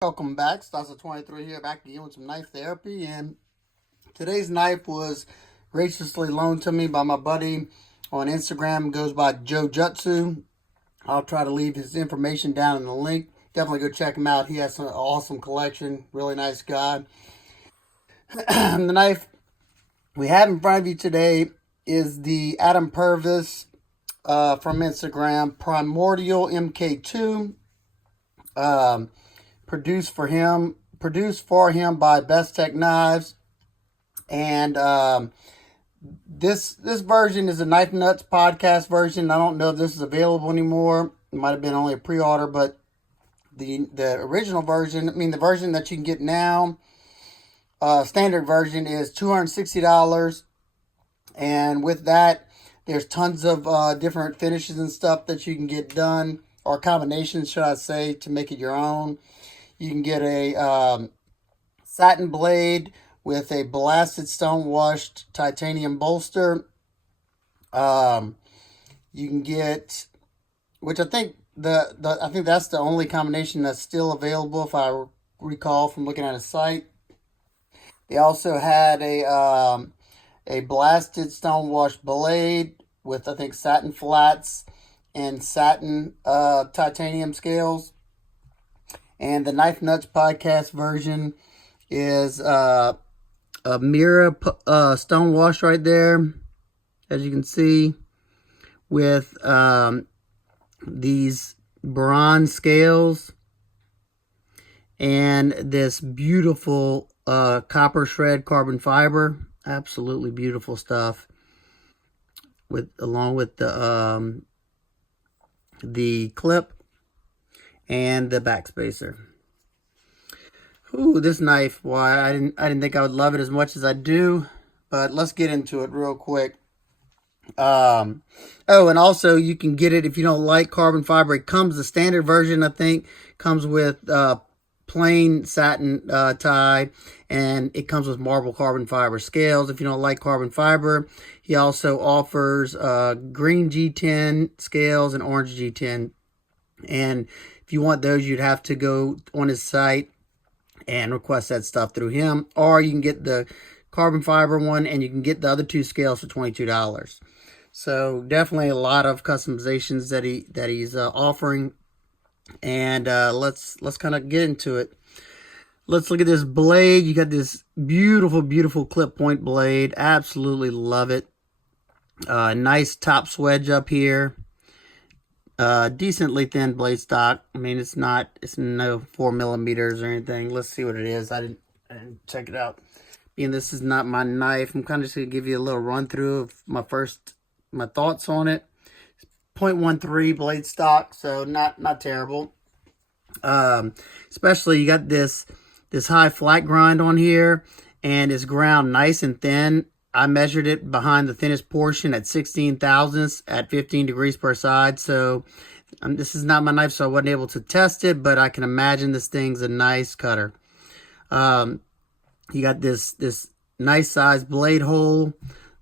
Welcome back. Stasa23 here, back again with some knife therapy. And today's knife was graciously loaned to me by my buddy on Instagram. It goes by Joe Jutsu. I'll try to leave his information down in the link. Definitely go check him out. He has an awesome collection. Really nice guy. The knife we have in front of you today is the Adam Purvis from Instagram, Primordial Mk2. Produced for him by Best Tech Knives, and this version is a Knife Nuts podcast version. I don't know if this is available anymore. It might have been only a pre-order, but the original version, the version that you can get now, standard version, is $260, and with that, there's tons of different finishes and stuff that you can get done, or combinations, should I say, to make it your own. You can get a satin blade with a blasted stone-washed titanium bolster. You can get, which I think I think that's the only combination that's still available, if I recall from looking at a site. They also had a blasted stone-washed blade with, I think, satin flats and satin titanium scales. And the Knife Nuts podcast version is a mirror stone wash right there, as you can see, with these bronze scales and this beautiful copper shred carbon fiber. Absolutely beautiful stuff. Along with the clip and the backspacer. Ooh, this knife, why, I didn't think I would love it as much as I do, but let's get into it real quick. Oh, and also you can get it if you don't like carbon fiber. It comes, the standard version, I think, comes with plain satin tie, and it comes with marble carbon fiber scales. If you don't like carbon fiber, he also offers green G10 scales and orange G10. And if you want those, you'd have to go on his site and request that stuff through him. Or you can get the carbon fiber one, and you can get the other two scales for $22. So definitely a lot of customizations that he's offering. And let's kind of get into it. Let's look at this blade. You got this beautiful clip point blade. Absolutely love it. Nice top swedge up here. Decently thin blade stock. I mean, it's no 4 millimeters or anything. Let's see what it is. I didn't check it out. Being this is not my knife, I'm kind of just gonna give you a little run through of my thoughts on it. It's 0.13 blade stock, so not terrible. Especially you got this high flat grind on here, and it's ground nice and thin. I measured it behind the thinnest portion at 16 thousandths at 15 degrees per side. So this is not my knife, so I wasn't able to test it, but I can imagine this thing's a nice cutter. You got this nice size blade hole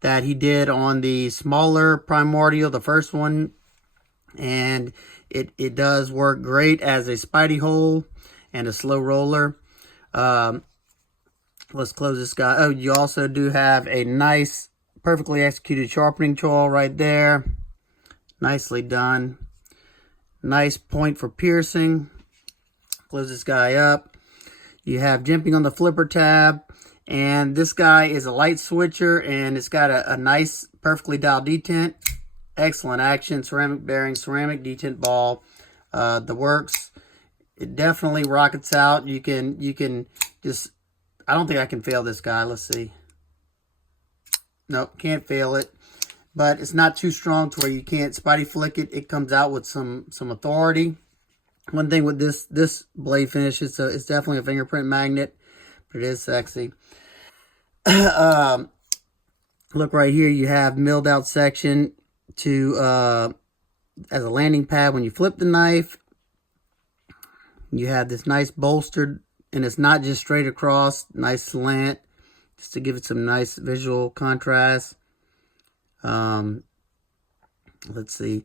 that he did on the smaller Primordial, the first one. And it does work great as a spidey hole and a slow roller. Let's close this guy. Oh, you also do have a nice, perfectly executed sharpening tool right there. Nicely done. Nice point for piercing. Close this guy up. You have jimping on the flipper tab. And this guy is a light switcher, and it's got a nice, perfectly dialed detent. Excellent action. Ceramic bearing, ceramic detent ball. The works. It definitely rockets out. You can just... I don't think I can fail this guy. Let's see. Nope, can't fail it. But it's not too strong to where you can't spidey flick it. It comes out with some authority. One thing with this blade finish, it's definitely a fingerprint magnet, but it is sexy. Look right here. You have milled out section to as a landing pad when you flip the knife. You have this nice bolstered. And it's not just straight across, nice slant, just to give it some nice visual contrast. Let's see.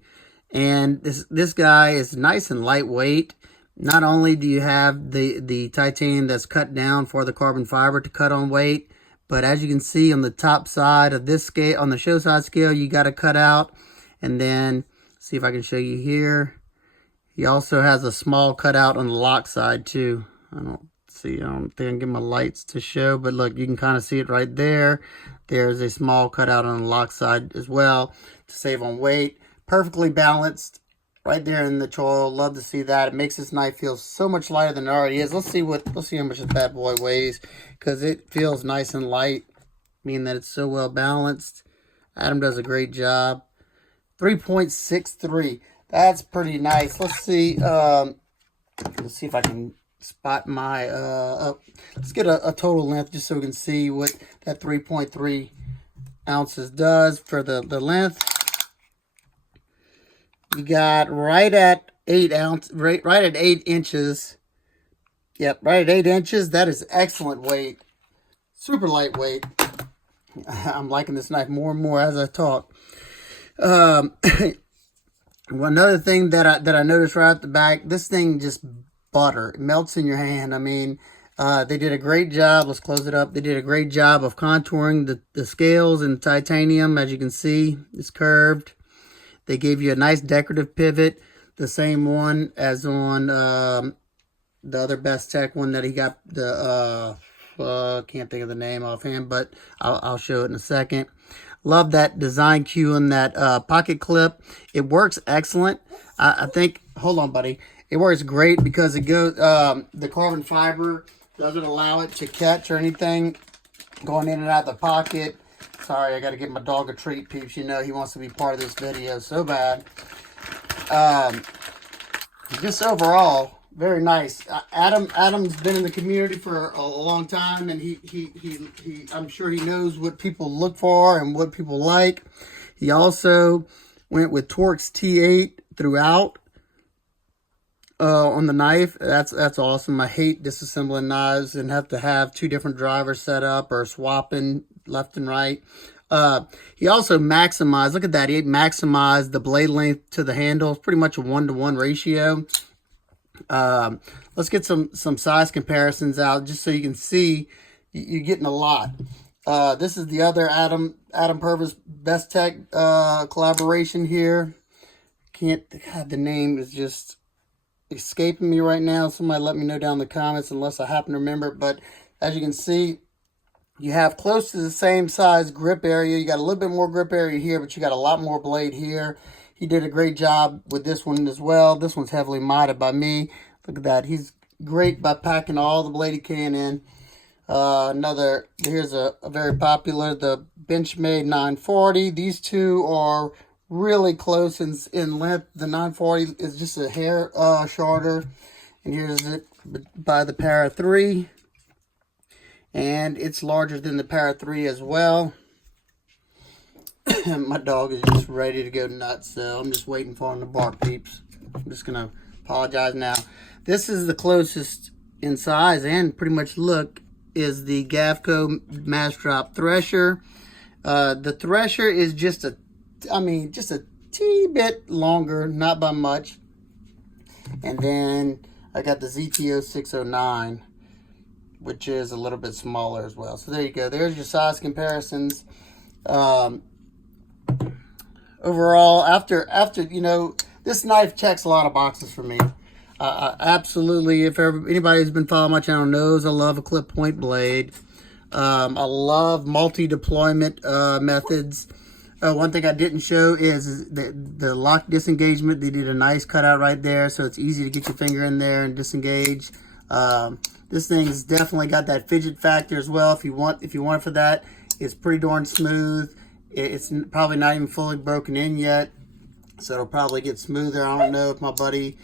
And this guy is nice and lightweight. Not only do you have the titanium that's cut down for the carbon fiber to cut on weight, but as you can see on the top side of this scale, on the show side scale, you got to cut out. And then, see if I can show you here. He also has a small cutout on the lock side too. I don't think I can get my lights to show, but look, you can kind of see it right there. There's a small cutout on the lock side as well to save on weight. Perfectly balanced right there in the choil. Love to see that. It makes this knife feel so much lighter than it already is. Let's see how much this bad boy weighs, because it feels nice and light, meaning that it's so well balanced. Adam does a great job. 3.63. That's pretty nice. Let's see. Let's see if I can spot my. Let's get a total length just so we can see what that 3.3 ounces does for the length. You got right at 8 ounces, right at 8 inches. Yep, right at 8 inches. That is excellent weight. Super lightweight. I'm liking this knife more and more as I talk. Another thing that I noticed right out the back, this thing just butter. It melts in your hand. I mean, they did a great job. Let's close it up. They did a great job of contouring the scales and the titanium. As you can see, it's curved. They gave you a nice decorative pivot, the same one as on the other Best Tech one that he got. Can't think of the name offhand, but I'll show it in a second. Love that design cue on that pocket clip. It works excellent. I think, hold on, buddy. It works great because it goes, the carbon fiber doesn't allow it to catch or anything going in and out of the pocket. Sorry, I got to give my dog a treat, peeps. You know he wants to be part of this video so bad. Just overall, very nice. Adam's been in the community for a long time, and he I'm sure he knows what people look for and what people like. He also went with Torx T8 throughout on the knife. That's awesome. I hate disassembling knives and have to have 2 different drivers set up or swapping left and right. He also maximized, look at that, he maximized the blade length to the handle. It's pretty much a 1-to-1 ratio. Let's get some size comparisons out just so you can see you're getting a lot. This is the other Adam Purvis Best Tech collaboration here. God, the name is just escaping me right now. Somebody let me know down in the comments unless I happen to remember it. But as you can see, you have close to the same size grip area. You got a little bit more grip area here, but you got a lot more blade here. He did a great job with this one as well. This one's heavily modded by me. Look at that. He's great by packing all the blade he can in. Here's a very popular, the Benchmade 940. These two are really close in length. The 940 is just a hair shorter. And here's it by the Para 3. And it's larger than the Para 3 as well. My dog is just ready to go nuts, so I'm just waiting for him to bark, peeps. I'm just going to apologize now. This is the closest in size and pretty much look is the Gavco Mass Drop Thresher. The Thresher is just a teeny bit longer, not by much. And then I got the ZTO 609. Which is a little bit smaller as well. So there you go. There's your size comparisons. Overall, after you know, this knife checks a lot of boxes for me. Absolutely, if anybody who's been following my channel knows, I love a clip point blade. I love multi-deployment methods. One thing I didn't show is the lock disengagement. They did a nice cutout right there, so it's easy to get your finger in there and disengage. This thing's definitely got that fidget factor as well. If you want it for that, it's pretty darn smooth. It's probably not even fully broken in yet, so it'll probably get smoother. I don't know if my buddy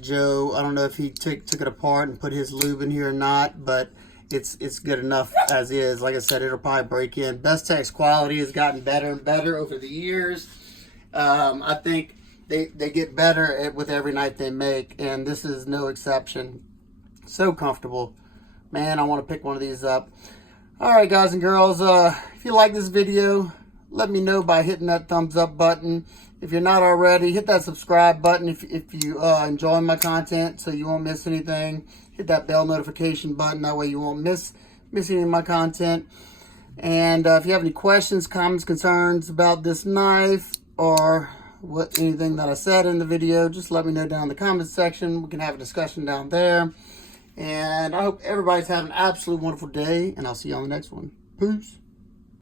Joe, I don't know if he took it apart and put his lube in here or not, but it's good enough as is. Like I said, it'll probably break in. Best Tech's quality has gotten better and better over the years. I think they get better with every knife they make, and this is no exception. So comfortable, man. I want to pick one of these up. All right, guys and girls, if you like this video, let me know by hitting that thumbs up button. If you're not already, hit that subscribe button if you enjoy my content so you won't miss anything. Hit that bell notification button, that way you won't miss any of my content. And if you have any questions, comments, concerns about this knife or anything that I said in the video, just let me know down in the comments section. We can have a discussion down there. And I hope everybody's having an absolutely wonderful day, and I'll see you on the next one. Peace.